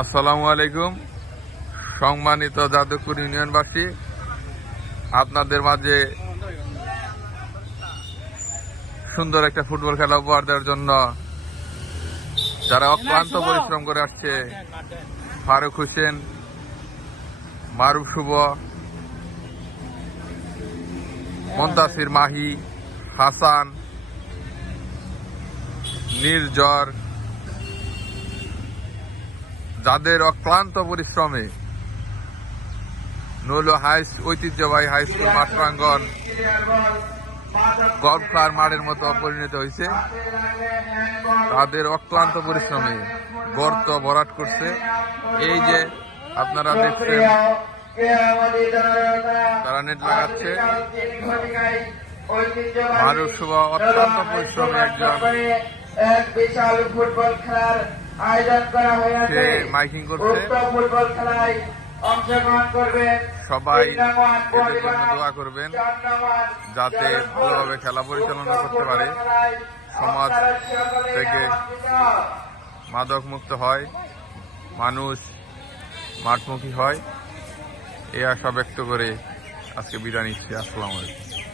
আসসালামু আলাইকুম। সম্মানিত যাদবপুর ইউনিয়নবাসী আপনাদের মাঝে সুন্দর একটা ফুটবল খেলা উপহার দেওয়ার জন্য যারা অক্লান্ত পরিশ্রম করে আসছে ফারুক হোসেন মারুফ শুভ মন্তাসির মাহি হাসান নির্জর যাদের অক্লান্ত পরিশ্রমে নৌল হাই ঐতিহ্যবাহী হাই স্কুল মাঠ প্রাঙ্গন গল্ফ মাঠের মতো পরিণত হয়েছে। তাদের অক্লান্ত পরিশ্রমে গর্ত ভরাট করছে। এই যে আপনারা দেখছেন, তারা নেট লাগাচ্ছে। মারুফ শুভ অত্যন্ত পরিশ্রমী একজন। এক বিশাল ফুটবল খেলার আয়োজন করা হয়েছে। মাইকিং করছে? উক্ত ফুটবল খেলায় অংশগ্রহণ করবেন। সবাই এদের জন্য দোয়া করবেন যাতে ভালোভাবে খেলা পরিচালনা করতে পারে। সমাজ থেকে মাদক মুক্ত হয়। মানুষ মাঠমুখী হয়। এই আশা ব্যক্ত করে আজকে বিদায় নিচ্ছি। আসসালামু আলাইকুম।